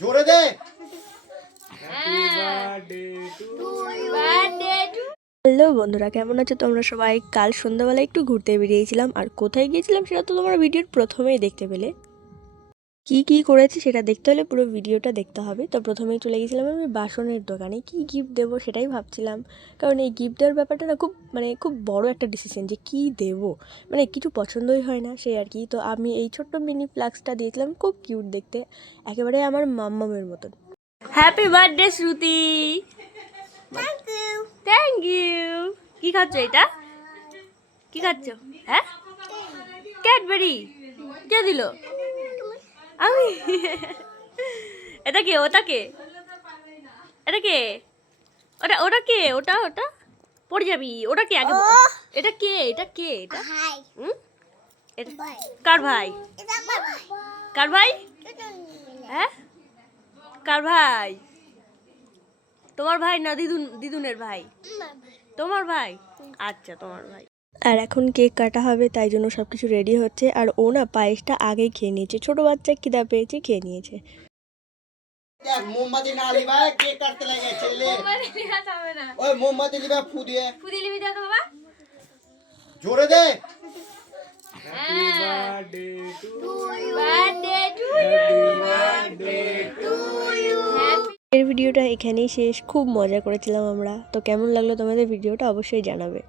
জোরে দে। হ্যালো বন্ধুরা, কেমন আছো তোমরা সবাই? কাল সন্ধ্যাবেলা একটু ঘুরতে বেরিয়েছিলাম, আর কোথায় গিয়েছিলাম সেটা তো তোমরা ভিডিওর প্রথমেই দেখতে পেলে। কি করেছি সেটা দেখতে হলে পুরো ভিডিওটা দেখতে হবে। তো প্রথমেই চলে গেছিলাম আমি বাসনের দোকানে, কি গিফট দেবো সেটাই ভাবছিলাম। কারণ এই গিফট দেওয়ার ব্যাপারটা না খুব বড় একটা ডিসিশন, যে কি দেবো, কিছু পছন্দই হয় না সেই আর কি। তো আমি এই ছোট্ট মিনি ফ্লাক্সটা দিয়েছিলাম, খুব কিউট দেখতে, একেবারে আমার মাম্মামের মতন। Happy birthday Shruti. Thank you. কি খাচ্ছ এটা? কি খাচ্ছ? হ্যাঁ, ক্যাডবেরি। কে দিল? আমি। এটা কে? ওটা কে? এটা কে? ওটা ওটা কে? ওটা ওটা পড়ে যাবি। ওটা কে আগে বল। এটা কে? এটা কে? এটা এটা কার ভাই? কার ভাই? হ্যাঁ, কার ভাই? তোমার ভাই না দিদুনের ভাই? তোমার ভাই। আচ্ছা, তোমার ভাই। আর এখন কেক কাটা হবে, তাই জন্য সব কিছু রেডি হচ্ছে। আর ও না পায়েসটা আগেই খেয়ে নিয়েছে, ছোট বাচ্চা খিদা পেয়েছে, খেয়ে নিয়েছে। দেখ মোমবাতি না লিবা কেক কাটতে লাগে ছেলে। মোমবাতি লিবা হবে না। ওই মোমবাতি লিবা ফু দিয়ে লিবি দাও বাবা। জোরে দে। Happy birthday to you. Birthday to you. এর ভিডিওটা এখানেই শেষ। খুব মজা করেছিলাম আমরা। তো কেমন লাগলো তোমাদের ভিডিওটা অবশ্যই জানাবে।